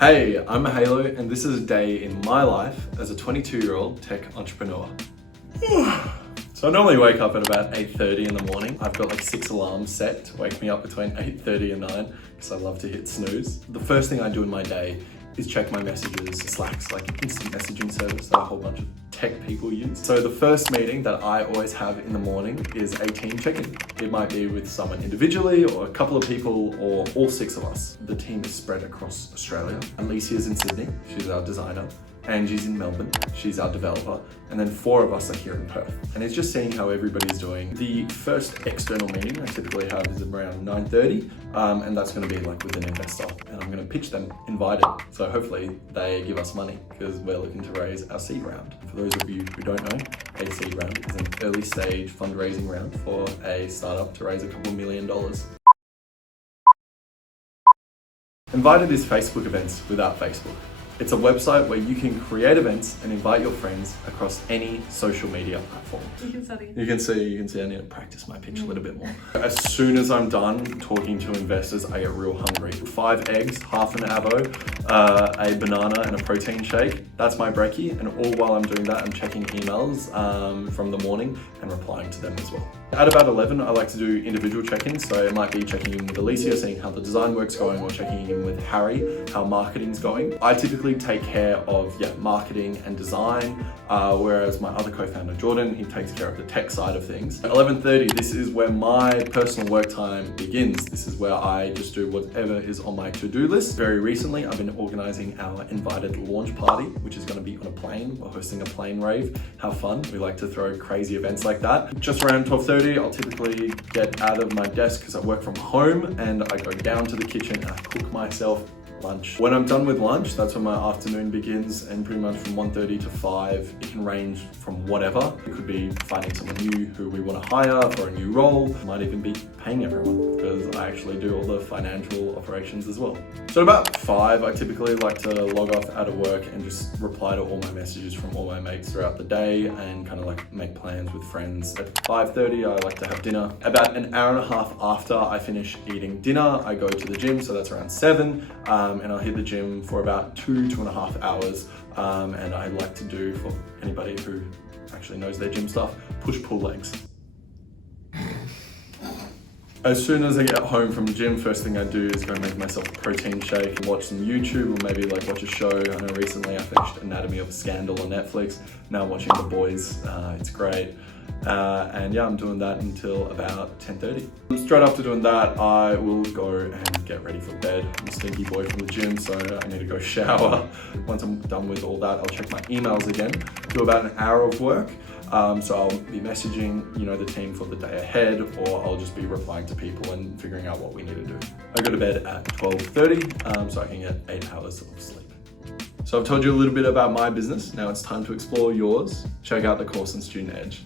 Hey, I'm Halo, and this is a day in my life as a 22-year-old tech entrepreneur. So I normally wake up at about 8:30 in the morning. I've got like 6 alarms set to wake me up between 8:30 and 9 because I love to hit snooze. The first thing I do in my day is check my messages. Slack's like an instant messaging service that a whole bunch of tech people use. So the first meeting that I always have in the morning is a team check-in. It might be with someone individually or a couple of people or all 6 of us. The team is spread across Australia. Alicia's in Sydney, she's our designer. Angie's in Melbourne, she's our developer, and then 4 of us are here in Perth. And it's just seeing how everybody's doing. The first external meeting I typically have is around 9:30, and that's gonna be like with an investor. And I'm gonna pitch them invited. So hopefully they give us money because we're looking to raise our seed round. For those of you who don't know, a seed round is an early stage fundraising round for a startup to raise a couple $1 million. Invited is Facebook events without Facebook. It's a website where you can create events and invite your friends across any social media platform. You can study. You can see I need to practice my pitch a little bit more. As soon as I'm done talking to investors, I get real hungry. 5 eggs, half an avo, a banana and a protein shake. That's my brekkie, and all while I'm doing that, I'm checking emails from the morning and replying to them as well. At about 11, I like to do individual check-ins. So it might be checking in with Alicia, seeing how the design work's going, or checking in with Harry, how marketing's going. I typically take care of marketing and design, whereas my other co-founder Jordan, he takes care of the tech side of things. At 11:30, this is where my personal work time begins. This is where I just do whatever is on my to-do list. Very recently, I've been organizing our invited launch party, which is going to be on a plane. We're hosting a plane rave. How fun. We like to throw crazy events like that. Just around 12:30, I'll typically get out of my desk because I work from home, and I go down to the kitchen and I cook myself lunch. When I'm done with lunch, that's when my afternoon begins, and pretty much from 1:30 to 5, it can range from whatever. It could be finding someone new who we want to hire for a new role. It might even be paying everyone because I actually do all the financial operations as well. So at about 5, I typically like to log off out of work and just reply to all my messages from all my mates throughout the day and kind of like make plans with friends. At 5:30, I like to have dinner. About an hour and a half after I finish eating dinner, I go to the gym, so that's around 7. And I'll hit the gym for about 2.5 hours. And I like to do, for anybody who actually knows their gym stuff, push-pull legs. As soon as I get home from the gym, first thing I do is go make myself a protein shake and watch some YouTube, or maybe like watch a show. I know recently I finished Anatomy of a Scandal on Netflix. Now I'm watching The Boys, it's great. And yeah, I'm doing that until about 10:30. Straight after doing that, I will go and get ready for bed. I'm a stinky boy from the gym, so I need to go shower. Once I'm done with all that, I'll check my emails again, do about an hour of work. So I'll be messaging, the team for the day ahead, or I'll just be replying to people and figuring out what we need to do. I go to bed at 12:30, so I can get 8 hours of sleep. So I've told you a little bit about my business. Now it's time to explore yours. Check out the course on Student Edge.